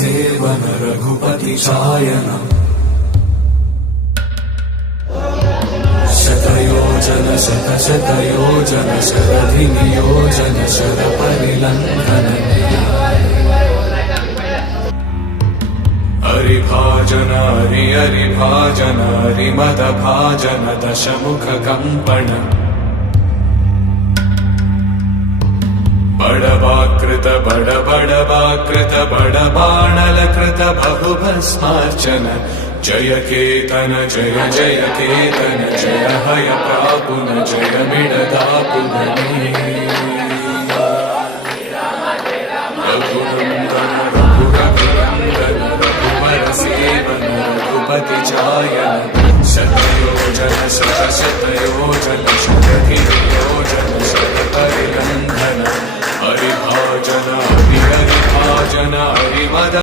seven Raghupati चायनम् शतयोजन शतशतयोजन शरधिनियोजन शरपरिलङ्घन हरिभाजन हरिभाजन हरिमदभाजन दशमुख कम्पण बड़वाकृत बड़वाकृत बड़बाणलकृत बहुभस्मार्चन जय केतन जय जय केतन जय हय प्रापुन जय मिडदापुगने रघुनन्दन रघुरघुनन्दन रघुवर सेवन रघुपति चायन शतयोजन शतशतयोजन